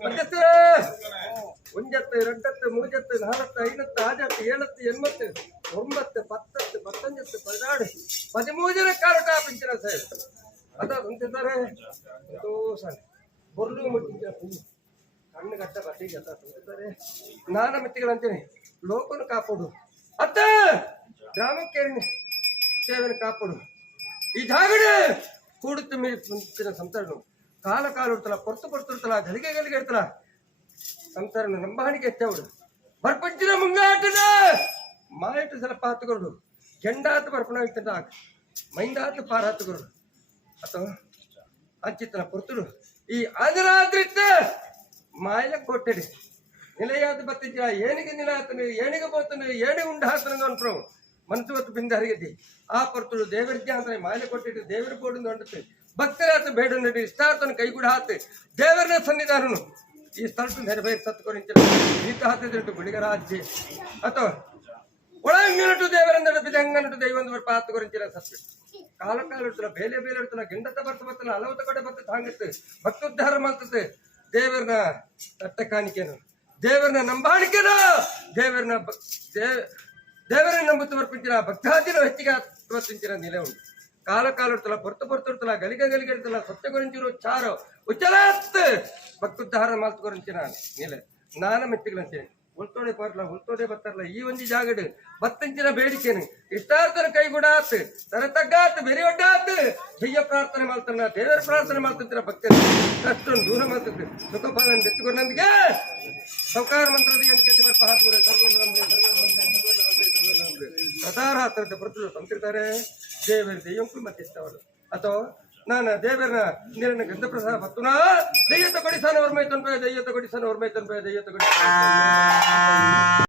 ಮಧ್ಯಸ್ಥೆ ಒಂಜತ್ತು ಎರಡತ್ತು ಮೂಜತ್ತು ನಾಲ್ಕು ಐದತ್ತು ಆಜತ್ತು ಏಳತ್ತು ಎಣ್ಮತ್ತು ಒಂಬತ್ತು ಪತ್ತತ್ತು ಪತ್ತೊಂಜತ್ತು 13 ಕಾಲು ಟಾಪಿಂಚಿನ ಸರ್ ಅದ ತುಂತಿದ್ದಾರೆ ಸಂತೋಷ ಬೊರ್ಲು ಮುಟ್ಟಿಂಚಿನ ಕಣ್ಣು ಗಡ್ಡ ಬಟ್ಟಿಗೆ ಅದ ತುಂತಿದ್ದಾರೆ ನಾನ ಮಿತ್ತಿಗಳಂತೇನೆ ಲೋಕನು ಕಾಪಾಡು ಅತ್ತ ಗ್ರಾಮಕ್ಕೆ ಸೇವೆಯನ್ನು ಕಾಪಾಡು ಈ ಜಾಗಡೆ ಕೂಡುತ್ತ ಮೇಲೆ ಮುಂಚಿನ ಸಂತರನು ಕಾಲ ಇರ್ತಲ್ಲ ಪೊರ್ತು ಇರ್ತಲ್ಲ ಗಳಿಗೆ ಇರ್ತಲ್ಲ ಸಂತರನು ನಂಬಾಣಿಗೆ ಎತ್ತವಡು ಬರ್ಪಂಚಿನ ಮುಂಗಾಟದ ಮಾಯಿಟ್ಟು ಸ್ವಲ್ಪ ಹತ್ತುಕೊಡು ಕೆಂಡಾತ ಬರ್ಪಣ ಇರ್ತದ ಮೈಂದಾತ ಪಾರ ಹತ್ತುಕೊಡು ಅಥವಾ ಅಂಚಿತ್ತನ ಪೊರ್ತುಡು ಈ ಆಂಜನಾದ್ರಿತ್ತ ಮಾಯಲ ಕೊಟ್ಟಡಿ ನಿಲೆಯಾದ ಬತ್ತಿದ್ದ ಏನಿಗೆ ನಿಲಾತನು ಏನಿಗೆ ಬೋತನು ಏಣಿ ಉಂಡು ಹಾತನು ಅನ್ಪ್ರವು ಮನಸ್ಸು ಹೊತ್ತು ಬಿಂದ ಹರಿಗದ್ದಿ ಆ ಪರ್ತುಳು ದೇವರಿಗೆ ಅಂತ ಮಾಲೆ ಕೊಟ್ಟಿಟ್ಟು ದೇವರ ಬೋಡಿಂದ ಹೊಂಡುತ್ತೆ ಭಕ್ತರಾತ ಬೇಡ ನಡಿ ಇಷ್ಟಾರ್ಥನ ಕೈಗೂಡ ಹಾತೆ ದೇವರನ್ನ ಸನ್ನಿಧಾನನು ಈ ಸ್ಥಳದ ನೆರವೇರಿ ಸತ್ತುಕೊರಿಂಚ ಈತ ಹಾತಿದ್ರಟ್ಟು ಗುಳಿಗರಾಜ್ಯ ಅಥವಾ ಒಳಂಗನಟು ದೇವರಂದಡು ಬಿದಂಗನಟು ದೈವಂದು ಪಾತುಕೊರಿಂಚಿನ ಸತ್ತು ಕಾಲ ಇರ್ತಲ್ಲ ಬೇಲೆ ಇರ್ತಲ್ಲ ಗೆಂಡತ ಬರ್ತಲ್ಲ ಹಲವತ್ತ ಕಡೆ ಬರ್ತದೆ ಹಾಂಗತ್ತೆ ಭಕ್ತೋದ್ಧಾರ ಮಾಡ್ತದೆ ದೇವರನ್ನ ತಟ್ಟ ಕಾಣಿಕೆನು ದೇವರನ್ನ ನಂಬಾಣಿಕೆನು ದೇವರನ್ನ ನಂಬುತ್ತ ಬರ್ಪಿಂಚಿನ ಭಕ್ತಾದಿನ ಹೆಚ್ಚಿಗೆ ವರ್ತಿಂಚಿನ ನೆಲೆ ಉಂಟು ಕಾಲ ಇರ್ತಲ್ಲ ಪೊರ್ತು ಇರ್ತಲ್ಲ ಗಲಿಗೆ ಇರ್ತಲ್ಲ ಸತ್ಯ ಗುರಿಂಚಿರು ಚಾರೋ ಉಚ್ಚಲಾತ್ ಭಕ್ತೋದ್ಧಾರ ಮಾತು ಗುರಿಂಚಿನ ನೆಲೆ ನಾನ ಮೆತ್ತಿಗಳಂತೆ ಉಳ್ತೋಡೆ ಬರ್ಲ ಉಳ್ತೋಡೆ ಬರ್ತಾರಲ್ಲ ಈ ಒಂದು ಜಾಗಡು ಬತ್ತಂಚಿನ ಬೇಡಿಕೆನು ಇಷ್ಟಾರ್ಥನ ಕೈಗೂಡಾತ್ ತರ ತಗ್ಗಾತ್ ಬೆರಿ ಒಡ್ಡಾತ್ ಜಯ್ಯ ಪ್ರಾರ್ಥನೆ ಮಾಡ್ತಾನ ದೇವರ ಪ್ರಾರ್ಥನೆ ಮಾಡ್ತಿರ್ತೀರ ಭಕ್ತರು ಅಷ್ಟೊಂದು ದೂರ ಮಾಡ್ತಿರ್ತೀವಿ ಸುಖಪಾಲನ ಎತ್ತುಕೊಂಡಂದಿಗೆ ಸೌಕಾರ ಮಂತ್ರದ ಏನು ಕಟ್ಟಿ ಬರ್ಪ ಹಾಕುವ ಪ್ರತಾರ ಹತ್ತಿರದ ಬರ್ತದೆ ತಂತಿರ್ತಾರೆ ದೇವರ ದೆಯ್ಯಂಕು ಮತ್ತೆ ಇಷ್ಟವರು ಅಥವಾ ನಾನು ದೇವರನ್ನ ನೀರನ್ನ ಗಂಧ ಪ್ರಸಾದ ಬತ್ತುನಾ ದೆಯ್ಯತ ಕೊಡಿಸಾನ ಅವ್ರ ಮೈ ತನ್ಪೆ ದೆಯ್ಯತ ಕೊಡಿಸಾನ ಅವ್ರ ಮೈ ತನ್ಪೆ ದೆಯ್ಯತ ಕೊಡಿಸಾನ